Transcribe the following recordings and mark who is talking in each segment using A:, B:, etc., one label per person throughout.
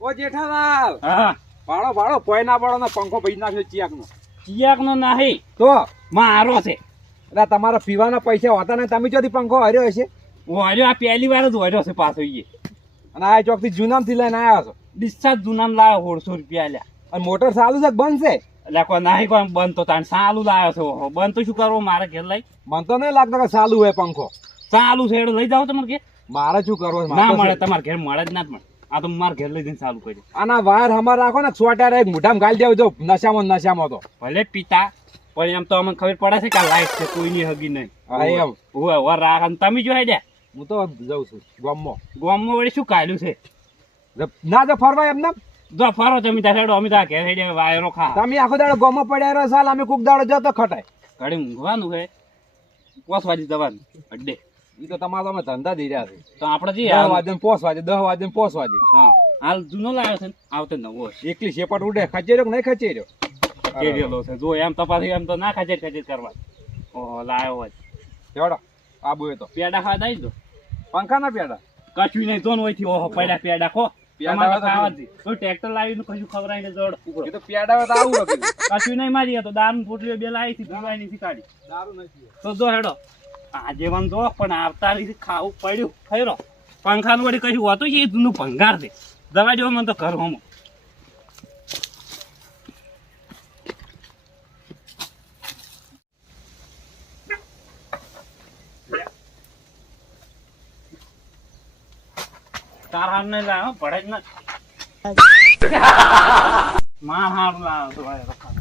A: ઓ જેઠાલાલ
B: હા.
A: પાડો પાડો પોય ના પાડો ને પંખો ભાઈ નાખ્યો ચિયાક નો
B: ચિયાક નો નહીં
A: તો?
B: મારો છે.
A: એટલે તમારા પીવાના પૈસા હોતા ને તમે જોથી પંખો હર્યો હશે?
B: હર્યો આ પહેલી વાર જ હર્યો છે પાછો ઈ.
A: અને આ ચોકથી જુનામથી લઈને આવ્યો છો?
B: ડિસ્ચાર્જ જુનામ લાવ્યો સોળસો રૂપિયા લ્યા.
A: અને મોટર ચાલુ છે બંધ છે?
B: એટલે કોઈ નાહી કોઈ બંધ તો તાણ સાલું લાવ્યો છો બંધ તો શું કરવો મારે ઘેર લઈ?
A: મને તો નહીં લાગતો કે ચાલુ હોય પંખો.
B: ચાલુ છે લઈ જાઓ તમારે કે
A: મારે શું કરવો
B: ના મળે તમારે ઘેર મળે જ ના જ મળે. આ તો મારે ઘેર લઈ જઈને ચાલુ કરી
A: આના વાયર હમાર રાખો ને છોટા એક મોઢામાં ગાલી દેવું જો નશામાં નશામાં તો.
B: ભલે પિતા પણ એમ તો અમને ખબર પડે છે કે લાઈટ છે કોઈની હગી નહીં.
A: એમ.
B: ઓવે વાર રાખ અને તમે જો હેડ્યા.
A: હું તો જઉં છું ગામમાં.
B: ગામમાં વળી શું કાઢ્યું છે?
A: ના તો ફરવા એમને
B: જો ફરો તમે ત્યાં અમે ત્યાં ઘેર હેડે વાયરો ખા
A: તમે આખો દાડો ગામમાં પડ્યા રહો સાલ અમે કોક દાડો જતો ખટાય.
B: ઘડી ઊંઘવાનું હે પોસ વાજી જવાનું? અડ્ડે
A: એ તો તમારા તમે ધંધા દઈ રહ્યા છે.
B: તો આપણે જઈએ
A: દસ. વાગે પોસ વાગે દસ વાગે પોસ વાગે
B: હા. હાલ જૂનો લાવ્યો છે આવતો નવો
A: એકલી શેપટ ઉડે ખચેર્યો કે નહીં ખચેર્યો
B: કેરેલો છે. જો એમ તપાસ એમ તો ના ખચેર ખચેર કરવા. ઓહો લાવ્યો હોય.
A: ચડો આબુ એ તો.
B: પેડા ખાવા દઈ દો.
A: પંખા ના પેડા?
B: કશું નહીં જોન હોયથી. ઓહો પડ્યા પેડા ખો. જ. ટ્રેક્ટર લાવીને કશું ખવડાવીને જોડ. ઉપડો.
A: એ તો પેડા તો આવું
B: કશું નહીં મારી તો દારૂ પોટલીઓ બે લાવી હતી ભૂલાઈ નથી કાઢી.
A: દારૂ નથી.
B: તો જો હેડો. આજે વામ પણ આવતા ખાવું પડ્યું. ખૈરો. પંખાનું વળી કશું હોતું એ જૂનું ભંગાર દે દવા જો મને તો ઘર હોમો. તાર લાવ્યો જ નથી. માં હાર લાવ્યો તો ભાઈ રખા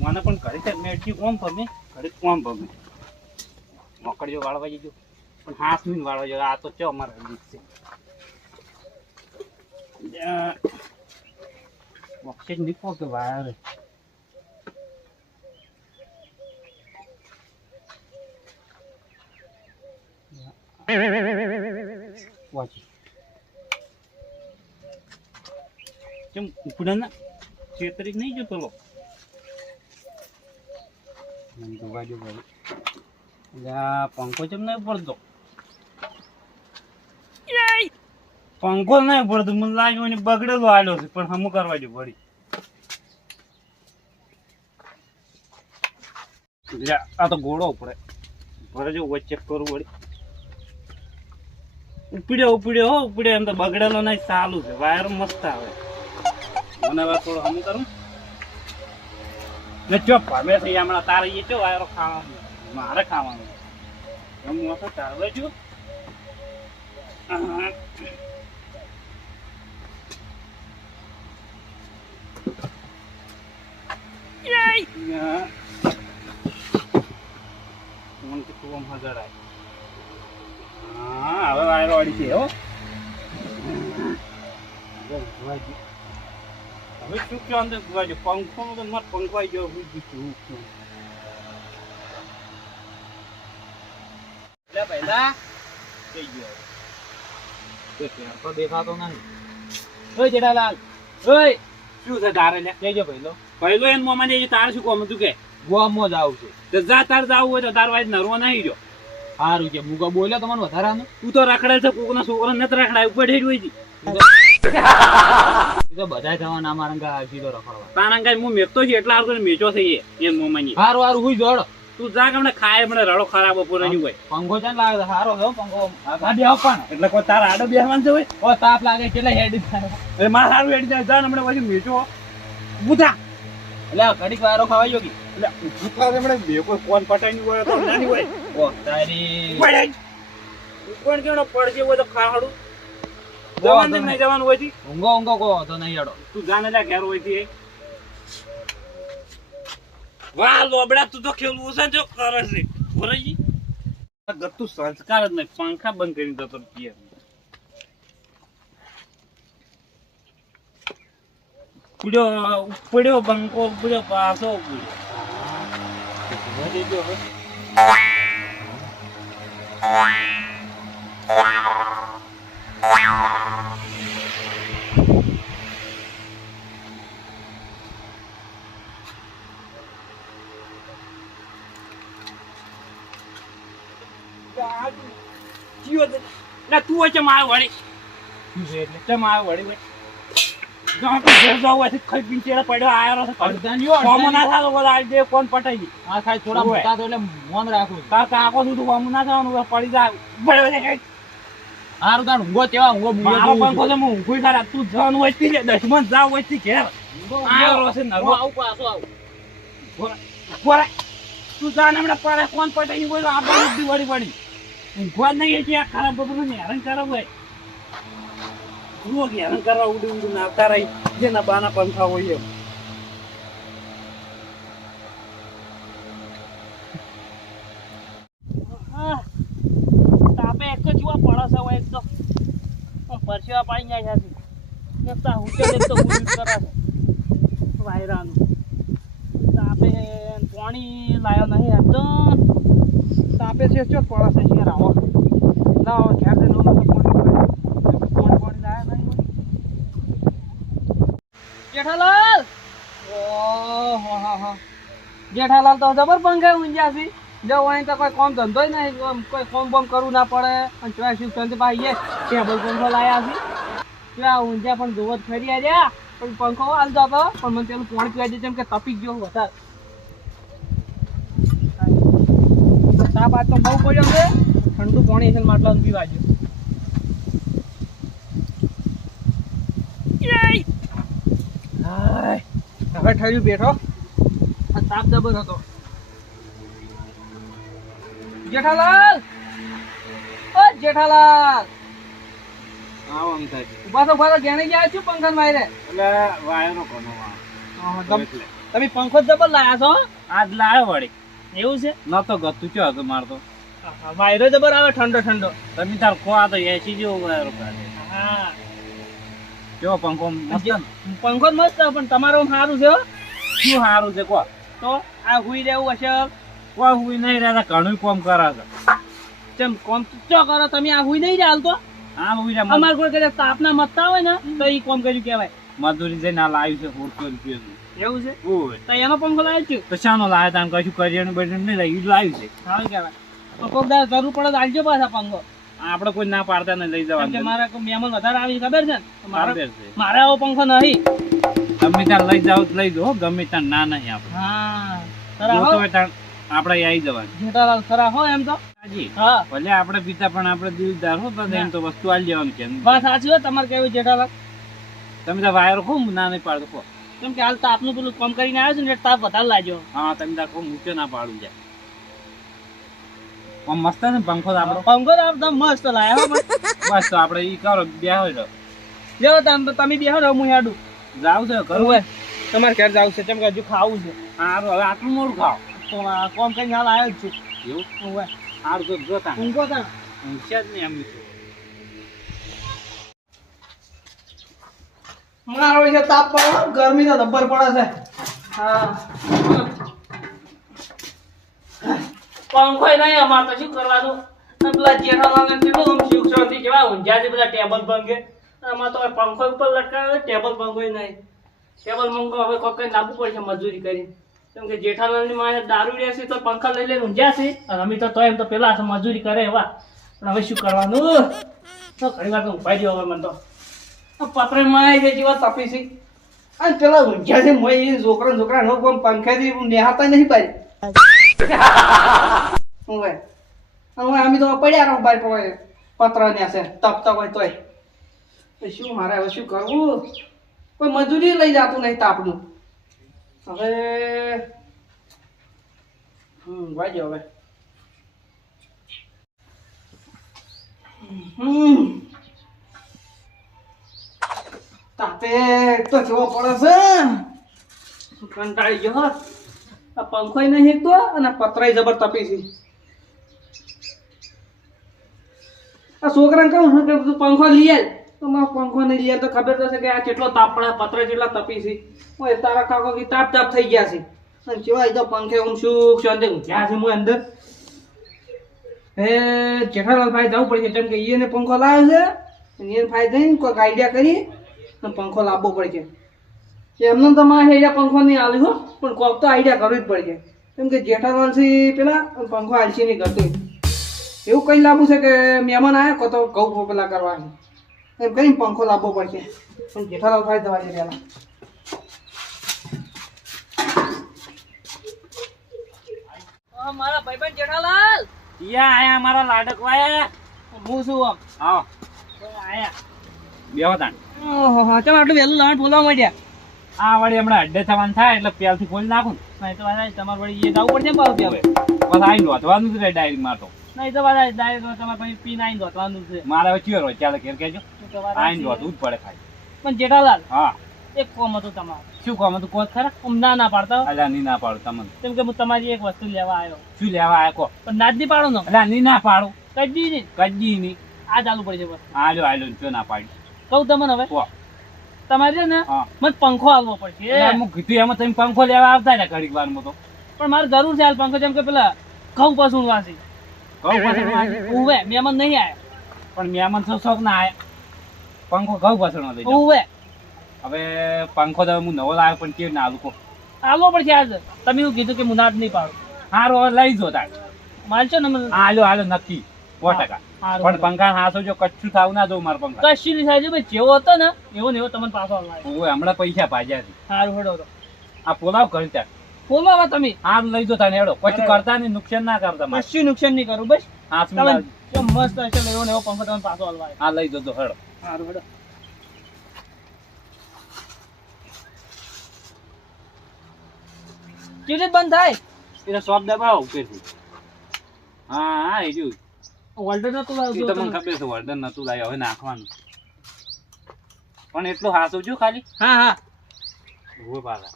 B: મને પણ ઘરે મેળજી કોમ ભમે ઘરે કોમ ભમે મકડીઓ વાળવા જજો. પણ હાથ મીન વાળવા જજો. આ તો ચો અમારા રીત છે. વખતે નીકળો કે વાયર વાંચી. કેમ ઉપડે ના છેતરી નહીં જતો લો. મને તો વાગ્યો ભાઈ. પંખો ચમ નહીં પડતો પંખો નહીં પડતો મને લાગ્યો એને બગડેલો આલ્યો છે પણ હમું કરવા દો વળી. આ તો ઘોડો ઉપડે. ભરે જો વચ્ચે કરું વળી. ઉપડ્યો ઉપડ્યો હો ઉપડ્યો. એમ તો બગડેલો નહીં ચાલુ છે. વાયર મસ્ત આવે. મને હવે થોડું હમું કરું. ને ચો ભમે થઈ હમણાં તારે એ ચો વાયરો ખાવાનું. મારે ખાવાનું. હું મોટો ચાલે છું હવે વાયરો અડી છે, હો. હવે શું કયો અંદર ભુવાજી? પંખો તો મત પંખવાઈ ગયો હું જીતું હું છું.
A: એટલે પહેલા
B: થઈ ગયો.
A: તે પેર તો દેખાતો નહીં.
B: ઓય જેઠાલાલ ઓય. શું છે તારે લે?
A: કેજો પહેલો
B: પહેલો એન મોમાં ને તારે શું કોમ તું કે?
A: ગોમો જ આવું છે.
B: તો જા તાર જાવું હોય તો તાર વાજ નરવો નહીં જો
A: સારું કે મુગા બોલ્યો તમને વધારાનું?
B: તું તો રખડે છે કોકના છોકરો ને રખડાય ઉપર હેડ હોય જી
A: એ તો બધા જવાના અમારા ગા સીધો રખડવા
B: તારા કાંઈ હું મેકતો છે એટલા હારું મેચો થઈ એ એન મોમાં ની
A: હારું હારું હુઈ જોડો.
B: તું જા કે ખાય મને રડો ખરાબ બપોરે નહીં હોય.
A: પંખો ચાલ લાગે હારો હો પંખો. આવ પણ.
B: એટલે કોઈ તારા આડો બેસવાનું છે હોય?
A: ઓ તાપ લાગે કેટલા હેડ થાય
B: અરે માર હેડ થાય જા ને પછી મેચો. બુધા
A: એટલે ઘડીક વારો જોગી
B: એટલે હમણાં બે કોઈ ફોન પટાઈ હોય તો નાની હોય.
A: ઓ તારી.
B: કોણ કેવડો પડશે હોય તો ખાડું જવાનું નહીં જવાનું હોયથી
A: ઊંઘો ઊંઘો કો તો નહીં
B: તું જાને લે ઘેર હોયથી વાહ લોબડા તું તો ખેલવું છે જો કરે છે. ભરાઈ ગતું સંસ્કાર જ નહીં પંખા બંધ કરી દો તો પિયર. ઉપડ્યો ઉપડ્યો બંકો ઉપડ્યો પાછો ઉપડ્યો તે ના તું ચમ આવે વળી એટલે ચમ આવે વળી પડી જાય
A: હારું તાણ ઊંઘો તેવા ઊંઘો
B: મારો પંખો. તો હું ઊંઘું તારા તું જવાનું હોય તી લે દસમન જાવ હોય તી ઘેર
A: ઊંઘો.
B: છે નરવો.
A: આવું પાછો આવું.
B: પોરા તું જાને હમણાં પારે કોણ પટાઈ બોલો આ બાજુ જ વળી પડી ઊંઘવા નહીં છે આ ખરાબ બબરું ને હેરાન કરાવ હોય રોગ હેરાન કરવા ઉડી ઉડી નાવતા રહી જેના બાના પંખા હોય એમ
C: હા. તાપે એક તો જુઓ પડે છે હવે એક તો પરસેવા પાડી જાય છે. ને તા હુંચો એક તો હુંચ કરે છે વાયરાનું. તાપે પાણી લાયો નહીં આ તો. તાપે છે ચો પડે છે આવો ના ઘેર દે તો પાણી પાણી પાણી લાયા નહીં. જેઠાલાલ! ઓહો, હા હા. જેઠાલાલ તો જબર પંખે ઊંઝ્યા છે. જો અહીં તો કોઈ કોમ ધંધો નહીં કોઈ કોમ બોમ કરવું ના પડે. અને ચોય ભાઈ એ ટેબલ પંખો લાયા છે. ત્યાં ઊંઝા પણ જોવો જ ખરી આર્યા પણ પંખો હાલ જતો પણ મને પેલું પોણ પીવા જેમ કે તપી ગયો વધારે. તાપ આજ તો બહુ પડ્યો છે. ઠંડુ પાણી છે માટલા પીવા દો હવે ઠર્યું બેઠો તાપ જબર હતો. જેઠાલાલ! ઓ જેઠાલાલ!
B: આવો આમ
C: ઊભા તો ઊભા તો ગેણે ગયા છું પંખન મારે
B: એટલે વાયરો કોનો વા
C: તમે પંખો જબર લાયા છો
B: આજ લાયો વળી.
C: એવું છે?
B: ન તો ગતું ચો હતો મારતો
C: વાયરો જબર આવે ઠંડો ઠંડો.
B: તમે તાર કો આ તો એસી જેવો વાયરો કાઢે.
C: હા
B: કેવો પંખો? મસ્ત?
C: પંખો મસ્ત પણ તમારું સારું છે
B: શું સારું છે કો?
C: તો આ હુઈ રહેવું હશે
B: કોઈ હુઈ નહીં રહેતા ઘણું કોમ કરે છે.
C: ચમ કોમ ચો કરો તમે આ હુઈ નહીં જાલ તો?
B: હા હુઈ રે
C: અમાર કોઈ કદાચ તાપના મતતા હોય ને તો ઈ કોમ કર્યું કહેવાય.
B: મજૂરી જઈને આ લાવ્યું છે સોળસો રૂપિયાનું
C: એવું છે?
B: ઓય.
C: તો એનો પંખો લાવ્યો છે.
B: તો શાનો લાવ્યા તા કશું કરિયાનું બરિયાણું નહીં લાવ્યું લાવ્યું છે.
C: સારું કહેવાય. તો કોક દાદા જરૂર પડે તો આલજો પાછા પંખો
B: આપણે કોઈ ના પાડતા ને લઈ
C: કે
B: જવાનું
C: મારે મહેમાન વધારે આવી ખબર છે મારે. મારે આવો પંખો નહીં.
B: તમે ત્યાં લઈ જાઓ લઈ દો ગમે ત્યાં ના નહીં આપણે
C: હા.
B: આપણે આવી જવાનું.
C: જેઠાલાલ ખરા હો એમ તો?
B: હાજી.
C: હા.
B: ભલે આપણે પિતા પણ આપણે દિલદાર હો તો એમ તો વસ્તુ આલી જવાનું છે
C: બસ સાચું હોય તમારે કેવું જેઠાલાલ?
B: તમે તો વાયર ખૂબ ના નહીં પાડતો કહો.
C: કેમ કે હાલ તાપનું પેલું કામ કરીને આવ્યો છે ને તાપ વધારે લાગ્યો.
B: હા તમે તો ખૂબ ઊંચો ના પાડું જાય મસ્ત છે પંખો આપણો?
C: પંખો તો મસ્ત લાયા પણ.
B: બસ તો આપણે ઈ કરો બે હોય તો
C: લેવો તમે તમે બેહો રહો હું હેડું.
B: જાવ છે કરવું
C: હોય તમારે ઘેર જવું છે કેમ કે હજુ ખાવું છે.
B: હા હવે આટલું મોડું
C: આ કામ કરીને હાલ આવ્યો જ છું.
B: એવું?
C: હવે
B: સારું તો જોતા
C: ઊંઘો તા
B: ઊંઘશે જ નહીં એમ
C: મારો છે તાપ પડે ગરમી તો જબ્બર પડે છે. હા. પંખો નહીં અમાર તો શું કરવાનું? પેલા જેઠાલાલ કેટલું આમ સુખ શાંતિ કેવા ઊંઝા છે બધા ટેબલ ભંગે. આમાં તો પંખો ઉપર લટકાવે ટેબલ ભંગો નહીં. ટેબલ ભંગો હવે કોઈ કઈ લાવવું પડશે મજૂરી કરી કેમ કે જેઠાલાલની માં દારૂ રહેશે તો પંખા લઈ લઈને ઊંઝા છે. અને અમે તો એમ તો પેલા મજૂરી કરે એવા. પણ હવે શું કરવાનું? તો ઘણી વાર તો ઉપાય દો હવે મને તો. પત્રમાં જે જેવા તપી છે. અને પેલા ઊંઝ્યા છે મોય છોકરા છોકરા નો કોમ પંખેથી નેહાતા નહીં પાડી હવે હવે અમે તો પડ્યા રહો ભાઈ પણ પત્ર ને છે તપતા હોય તોય. શું મારે હવે શું કરવું? કોઈ મજૂરી લઈ જતું નહીં તાપનું. હવે, હમ વાજો હવે. હમ. તાપે તો જોવો પડે છે. કંટાળી ગયો, હો. આ પંખોય નહીં હેકતો અને પતરાય જબર તપી છે. આ છોકરાને કહું છું કે પંખો લઈ આલ તો મારો પંખો નહીં લઈ તો ખબર થશે કે આ કેટલો તાપ પડે પતરા જેટલા તપી છે. ઓય તારા કાકો કે તાપ તાપ થઈ ગયા છે. અને કેવાય તો પંખે હું સુખ શાંતિ ઊંઘ્યા છે હું અંદર? એ જેઠાલાલ ભાઈ જવું પડશે કેમ કે એને પંખો લાવે છે. અને એને ભાઈ જઈને કોઈક આઈડિયા કરી અને પંખો લાવવો પડશે એમને તો મારે આઈડિયા પંખો નહીં આવ્યો હો, પણ કોક તો આઈડિયા કરવું જ પડશે કેમ કે જેઠાલાલથી પેલા પંખો આલસી નહીં કરતું. એવું કઈ લાવવું છે કે મહેમાન આવ્યા કો તો ઘઉં પેલા કરવાની. એમ કઈ પંખો લાવવો પડશે. પણ જેઠાલાલ ભાઈ દવા છે પેલા મારા ભાઈબંધ જેઠાલાલ.
B: યા આયા મારા લાડકવાયા
C: હું શું આમ.
B: આવો.
C: આયા.
B: બેહો તાણ.
C: ઓહો ચાલ આટલું વહેલું લાવણ બોલવા માંડ્યા?
B: આ વળી હમણાં અડ્ડે થવાનું થાય એટલે પહેલથી ખોલી નાખું.
C: નહીં તો વાત તમારે વળી એ જવું પડશે પાછું
B: હવે. બસ આવીને નોંધવાનું છે ડાયરી માં તો.
C: નહીં તો વાત ડાયરેક્ટ તમારે પછી પીને આવીને ધોતવાનું છે.
B: મારે હવે ચિયો હોય ચાલે ઘેર કહેજો. આવીને નોંધવું જ પડે ખાલી
C: પણ જેઠાલાલ
B: હા.
C: એક કોમ હતું તમારું.
B: શું કહો તું કોણ ખરા?
C: ના ના પાડતા હો.
B: અલ્યા ની ના પાડું તમને.
C: કેમ કે હું તમારી એક વસ્તુ લેવા આવ્યો.
B: શું લેવા આવ્યો કો
C: પણ નાદ નહીં પાડો ને?
B: અલ્યા ની ના પાડો.
C: કદી નહીં.
B: કજી નહીં.
C: આ ચાલુ પડશે બસ
B: આલ્યો આલ્યો ને શું ના પાડી.
C: કહું તમને હવે. તમારે છે ને મને પંખો આવવો પડશે
B: હું. કીધું એમાં તમે પંખો લેવા આવતા ને ઘડીક વાર તો.
C: પણ મારે જરૂર છે હાલ પંખો જેમ કે પેલા ઘઉં પસુણ વાસી.
B: ઘઉં વાસી?
C: ઉવે મહેમાન નહીં આવે
B: પણ મહેમાન તો શોખ ના આયા. પંખો ઘઉં પાછળ
C: ઉવે.
B: હવે પંખો તો હું નવો લાવ્યો પણ કેવી ના લુકો
C: આલો પડશે આજ. તમે એવું કીધું કે હું નાદ નહીં પાડું.
B: હારો હવે લઈ જો તાર.
C: છે ને હાલો
B: આલ્યો નક્કી. સો ટકા. પણ પંખા હાસો જો કચ્છું થાવ ના દઉં મારા પંખા.
C: કચ્છું નહીં થાય ભાઈ જેવો હતો ને એવો ને એવો તમને પાછો
B: ઓય હમણાં પૈસા ભાજ્યા છે.
C: સારું હેડો
B: આ પોલાવ કરી ત્યાં
C: બોલો તમે?
B: આમ લઈ જો તાને હેડો.
C: કચ્છું
B: કરતા નહીં નુકસાન ના કરતા
C: કશું નુકસાન નહીં કરું બસ.
B: હાથ
C: મસ્ત હશે એવો ને એવો પંખો તમને પાછો હલવાય
B: આ લઈ જો હેડો.
C: સારું હેડો. કેવી બંધ થાય.
B: એટલે શોપ દબાવો ઉપરથી. હા હા એ રહ્યું.
C: વોલ્ટેજ નતું
B: એ તો મને ખબર છે વર્ધન નતું લાવ્યો. હવે નાખવાનું. પણ એટલું હાસું છું ખાલી.
C: હા હા.
B: હોય પાછા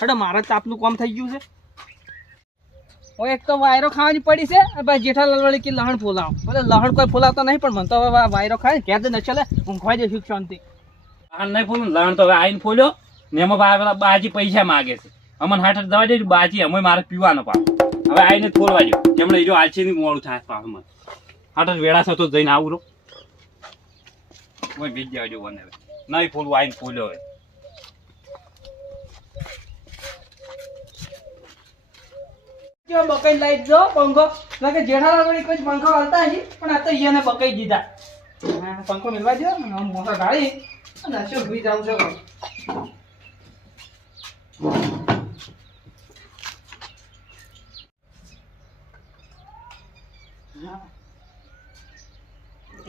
C: હેડો મારા તાપનું કામ થઈ ગયું છે. એક તો વાયરો ખાવાની પડી છે. ભાઈ જેઠાલાલ વાળી કે લહણ ફોલાવ. બોલે લહણ કોઈ ફોલાવતો નહીં પણ મને તો હવે વાયરો ખાય ક્યાં તો ન ચાલે. ઊંઘવાઈ જઈશું શાંતિ.
B: લહણ નહીં ફોલું લહણ તો હવે આઈને ફોલ્યો. ને એમાં બાજી પૈસા માગે છે. અમને હાથ દવા દેજો બાજી અમે મારે પીવાનો પાછો. હવે આઈને થોડવા જો તેમણે જો આલસી ની મોડું થાય પાછું મને હાટ વેળા થતો જઈને આવું રો કોઈ બીજ જાવજો બને હવે. નહીં ફૂલવું આઈને ફૂલ્યો હવે.
C: જો, બકાઈ લાઈટ જો, પંખો. લાગે જેઠાલાલ વાળી કોઈ પંખો હાલતા હજી, પણ આ તો ઈયાને બકાઈ દીધા. પંખો મિલવા દો મોટા ગાડી અને શું ભૂઈ જાઉં છો?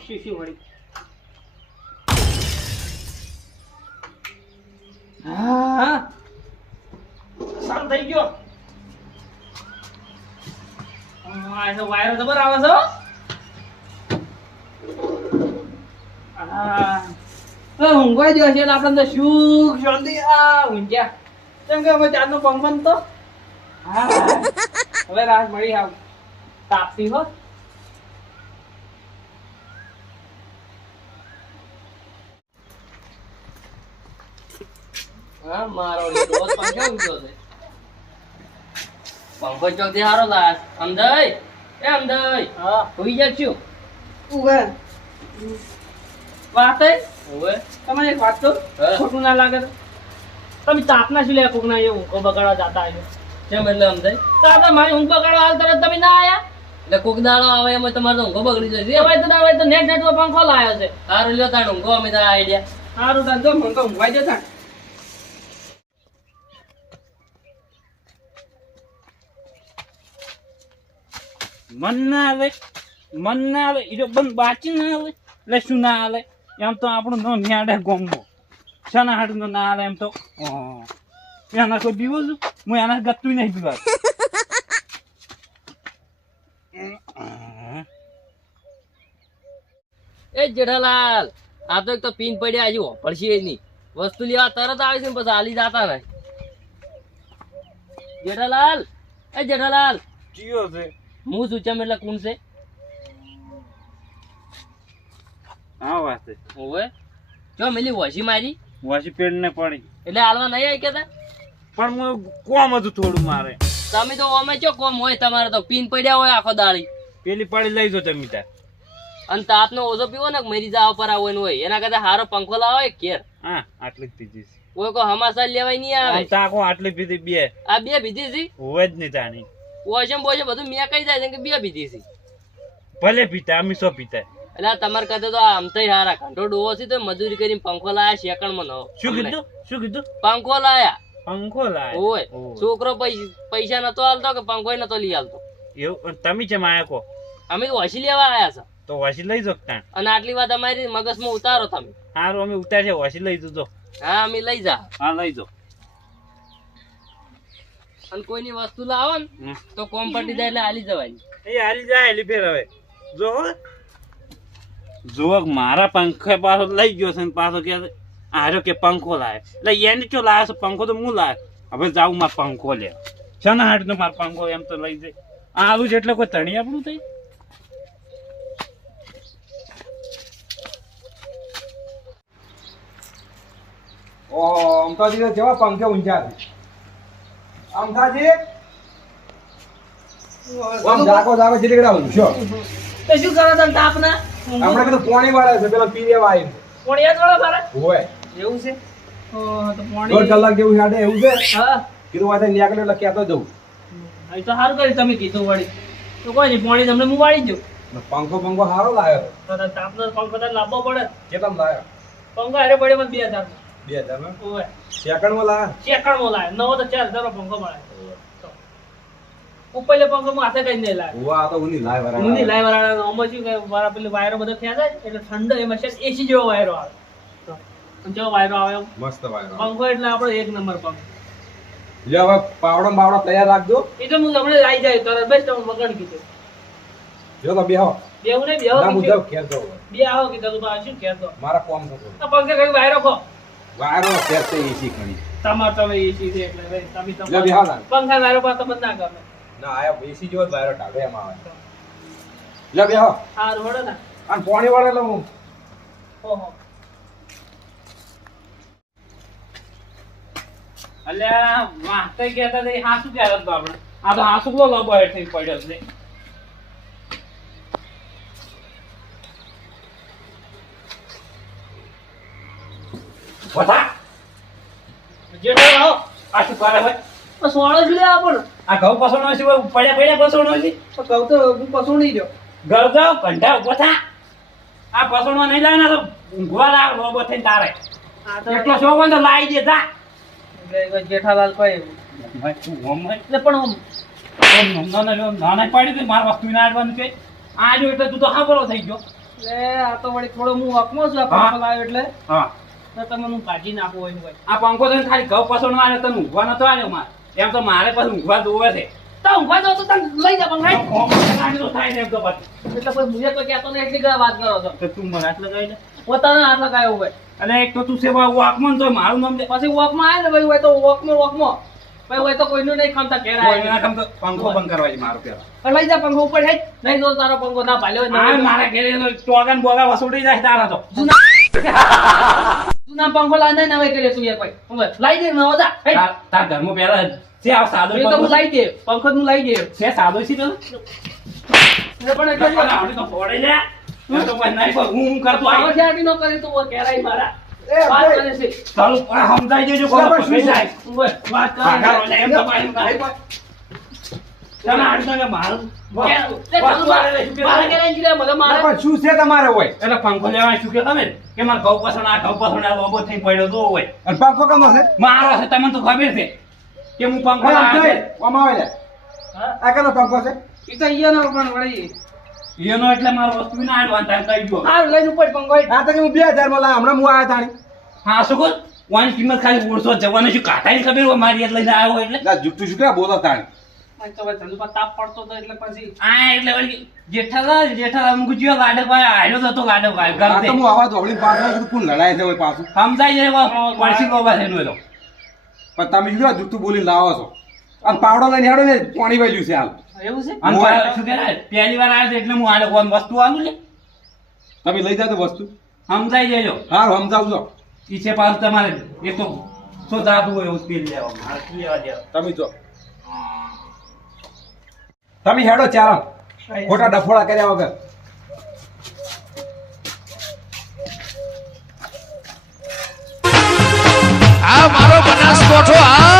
C: શીશી વળી? હા. સારું થઈ ગયો. વાયરો જબર આવે છે. ઊંઘવા જો છે આપણને સુખ, શાંતિ કેમ કે હવે ચારનો પંખ તો? હા. હવે રાત મળી આવ. તાપતી હો.
D: હા મારો લીધો પંખો ઊંચો છે? પંખો ચોથી હારો લાસ અમદાઈ એ અમદાઈ
C: હા.
D: હોઈ જા છું?
C: ઊભા વાત હે?
D: ઓવે
C: તમને એક વાત
D: તો
C: ખોટું ના લાગે? તમે તાપના શું લે કોક ના એ ઊંઘો બગાડવા જતા આવ્યો
D: કેમ એટલે અમદાઈ
C: તાતા મારી ઊંઘ બગાડવા હાલ તરત તમે ના આયા?
D: એટલે કોક દાડો આવે એમાં તમારે ઊંઘો બગડી જશે
C: તો ના તો નેટ નેટ પંખો લાવ્યો છે.
D: હારું લ્યો તાણ ઊંઘો અમે તારા આઈડિયા
C: સારું તાન જો મને તો ઊંઘવાઈ જતા
B: મન ના આવે મન ના આવે એ બંધ બાચી ના આવે એટલે શું ના આવે? એમ તો આપણું નો ન્યાડે ગોમો શાના હાટું ના આવે એમ તો. એના કોઈ પીવો છું? હું એના ગતું નહીં પીવા
D: એ જેઠાલાલ આ તો એક તો પીન પડ્યા હજુ પડશે નહીં. વસ્તુ લેવા તરત આવે છે ને પછી હાલી જાતા નહીં જેઠાલાલ એ જેઠાલાલ.
B: કયો છે?
D: હું સૂચમ એટલે કોણ છે?
B: હા વાત છે.
D: ઓવે. જો મેલી વસી મારી.
B: વાસી પેડ ને પડી.
D: એટલે હાલવા નહીં આવી કેતા
B: પણ હું કોમ હતું થોડું મારે.
D: તમે તો અમે ચો કોમ હોય તમારે તો પીન પડ્યા હોય આખો દાળી
B: પેલી પડી લઈ જો તમે તા
D: અને તાપનો ઓછો પીવો ને મરી જાવ પર આવો હોય. એના કરતા હારો પંખો લાવો કેર
B: હા આટલી જ પીધી છે.
D: કોઈ કોઈ હમાસા લેવાય નહીં આવે.
B: તાકો આટલી પીધી બે.
D: આ બે પીધી છે?
B: હોય જ નહીં તાણી
D: ઓશમ બોશમ બધું મેં કહી જાય કે બે પીધી છે.
B: ભલે પીતા અમે શું પીતા.
D: એટલે તમારે કરતા તો આમ તો હારા. ઘંટો ડોવો છે તો મજૂરી કરીને પંખો લાયા શેકણમાં નવો.
B: શું કીધું? શું કીધું?
D: પંખો લાયા.
B: પંખો લાયા?
D: ઓય છોકરો પૈસા નતો આલતો કે પંખો નતો લઈ આલતો?
B: એવું? તમે જેમ આયા કહો.
D: અમે તો વસી લેવા આયા છે.
B: તો વસી લઈ શકતા
D: અને આટલી વાત અમારી મગજમાં ઉતારો તમે.
B: હારું અમે ઉતાર છે વાસી લઈ જજો
D: હા અમે લઈ જા.
B: હા લઈ જો
D: અને કોઈની વસ્તુ લાવો ને તો કોમ પટી જાય એટલે હાલી જવાની
B: એ હાલી જાય હાલી ફેર હવે. જો જો મારા પંખે પાછો લઈ ગયો છે ને પાછો કે આર્યો કે પંખો લાવે. એટલે એને ચો લાવે છે? પંખો તો હું લાવે? હવે જાઉં માર પંખો લે. છે ને હાટ માર પંખો એમ તો લઈ જાય. આવું જ એટલે કોઈ તણી આપણું થઈ?
A: અમથાજી તો કેવા પંખે ઊંચા છે. આમ જાગો જાગો ચીડીકડા ઊંચો
C: તો શું કરો તમે તાપના
A: આપણે કીધું પોણી વાળા છે પેલા પીરે વાય
C: પોણિયા થોડા મારા?
A: હોય.
C: એવું છે? ઓહો, તો
A: દોઢ કલાક જેવું સાડે એવું છે?
C: હા.
A: કીધું વાતે નીકળ્યો એટલે કહેતો જવું
C: અહીં તો સારું કર્યું તમે કીધું વળી. તો કોઈ નહીં પોણી તમને હું વાળી દઉં.
A: પંખો પંખો સારો લાવ્યો.
C: તાપનો પંખો તો લાવવો પડે.
A: કેટલા લાવ્યો?
C: પંખો હારે પડે મને બે હજાર
A: બે
C: હજારમાં
A: સેકન્ડમાં લાવ્યો
C: ચેકણમાં લાવે. નવો તો ચાર હજાર પંખો મળે. તો. પંખો માં કઈ નહીં લાવે.
A: ઉવા આ તો ઉની લાય
C: હું
A: બરાબર
C: નહીં લાવે વાળા શું કે મારા પેલી વાયરો બધો થયા જાય એટલે ઠંડો એમાં છે એસી જેવો વાયરો આવે. તો વાયરો આવે
A: મસ્ત વાયરો
C: પંખો એટલે આપણો એક નંબર પંખો.
A: લ્યો હવે પાવડો બાવડો તૈયાર રાખજો.
C: એ તો હું તમને લાઈ જાય તરત બેસ્ટ તમે વગર કીધું.
A: જો તો બેહો.
C: બેવું નહીં બેહો
A: મુજબ
C: કીધું.
A: ખેર દો
C: તું શું કહેતો
A: મારા કોમ થતો
C: પંખે કઈ વાયરો ખો.
A: વાયરો ખેર છે એસી ઘણી
C: તમાર તમે એસી છે એટલે ભાઈ તમે
A: તમે
C: પંખા વાયરો પાસે તમને ના ગમે.
A: ના આયા એસી જો જ વાયરો એમાં આવે. લે બેહો
C: હા રોડો ના.
A: અને પાણી વાળે લઉં હું.
C: ઓહો.
B: અલ્યા વાંચતા ગયા હતા તે હાસુ કહેવાય તો આપણે. આ તો હાસુ લો લબો હેઠી પડ્યો છે.
A: વથા
C: જેઠો આવો
B: આ શું કરે ભાઈ
C: તો જ લે આપણ
B: આ ઘઉં પસોણો છે પડ્યા પડ્યા પસોણો છે.
C: તો તો હું પસું નહીં
B: ઘર જાઓ કંઠા ઊભો થા. આ પસોણો નહીં લાવે તો ઊંઘવા લાવ લોબો થઈને તારે. એટલો શોખ હોય તો લાવી દે જા.
C: જેઠાલાલ
B: ભાઈ
C: એટલે પણ
B: નાના પાડી દે મારા વસ્તુ ના આડવાનું કે. આ જો એટલે તું તો હાંભળો થઈ ગયો.
C: એટલે આ તો વળી થોડો હું વકમો છું આ
B: હા.
C: લાવ્યો એટલે.
B: હા.
C: તો તમે હું કાઢી નાખું હોય ને
B: આ પંખો તો ખાલી ઘઉં પસોણો આવ્યો તને ઊંઘવા નતો આવ્યો મારે. એમ તો મારે પછી ઊંઘવા જોવે છે.
C: તો ઊંઘવા જાઓ તો તમે લઈ જા પંખા
B: થાય ને એમ તો પછી.
C: એટલે પછી મુજે તો કહેતો નહીં એટલી ઘણા વાત કરો છો.
B: તો તું મને હાથ લગાવી લે
C: હાથ લગાવ્યો હોય.
B: અને એક તો તું સેવા વાકમાં તો મારું નામ દે.
C: પછી વોકમાં આવે ને ભાઈ હોય તો વોકમાં વોકમાં. ભાઈ હોય તો કોઈનું નહીં ખમતા ઘેર આવે
B: ના કમ તો પંખો બંધ કરવા મારો પેલા.
C: પણ લઈ જા પંખો ઉપર હેઠ. નહીં તો તારો પંખો ના ભાલ્યો
B: મારા ઘરે ટોગન બોગા વસૂડી જાય તારા તો.
C: જૂના પંખો લાવી નવે કર્યો છું યાર ભાઈ. લાઈ દે નવો જા.
B: તાર- ઘરમાં પેલા છે આ સાદો
C: તો હું લાઈ દે પંખો હું લાઈ દે.
B: છે સાદો છે પેલો?
C: ને પણ એટલે જ
B: આવડી તો ફોડે લે હું તો કોઈ પણ હું હું કરતો
C: આવો
B: છે
C: શેરડી નો કરી તો કેરાઈ મારા. વાત કરે છે.
B: ચાલો પણ સમજાઈ દેજો પકડી જાય.
C: વાત કરે છે.
B: એમ તો કાંઈ.
A: ના, પણ શું છે તમારે હોય?
B: એટલે પંખો લેવા શું કે તમે? કે મારે ઘઉં પસંદ આ ઘઉં પસંદ આ લોબો થઈને પડ્યો તો હોય.
A: અને પંખો કનો છે
B: મારો છે તમને તો ખબર છે કે હું પંખો
A: થઈ.
C: હા?
A: આ કનો પંખો છે?
C: ઈ તો ઈયોનો પણ વળી.
B: એનો એટલે મારો વસ્તુ ના આડવાન તારે કહી દો
C: હારું લઈને ઉપર પંખો.
A: આ તો હું બે હજારમાં લાવ્યો હમણાં હું આવ્યા તાણી
B: હા શું કહું? વાની કિંમત ખાલી ઓળસો જવાનું શું કાટાની ખબર હોય મારી યાદ લઈને આવ્યો એટલે.
A: ના, જુઠ્ઠું શું કે બોલો તાણી.
C: તાપ પડતો હતો એટલે પછી
B: આ એટલે વળી જેઠાલાલ જેઠાલાલ મુકુ જીવો ભાઈ આડ્યો તો તો ભાઈ
A: આ તો હું આવા ધોળી પાછળ કોણ લડાય છે પાછું?
B: સમજાય છે એવા પડસી છે એનો
A: પણ તમે શું કહેવાય જુઠ્ઠું લાવો છો. અને પાવડો લઈને હેડો ને પાણી વાજ્યું છે હાલ.
C: એવું છે?
B: અને શું કહેવાય? પહેલી વાર આવ્યો છે એટલે હું આડે કોણ વસ્તુ આલું લે.
A: તમે લઈ જાઓ વસ્તુ.
B: સમજાઈ જજો
A: હા સમજાવજો.
B: ઈ છે પાછું તમારે. એ તો શું દાબુ હોય એવું તેલ લેવા મારે લેવા દેવા?
A: તમે જો. તમે હેડો ચાલમ ખોટા ડફોડા કર્યા વગર. આ મારો બનાસકોઠો આ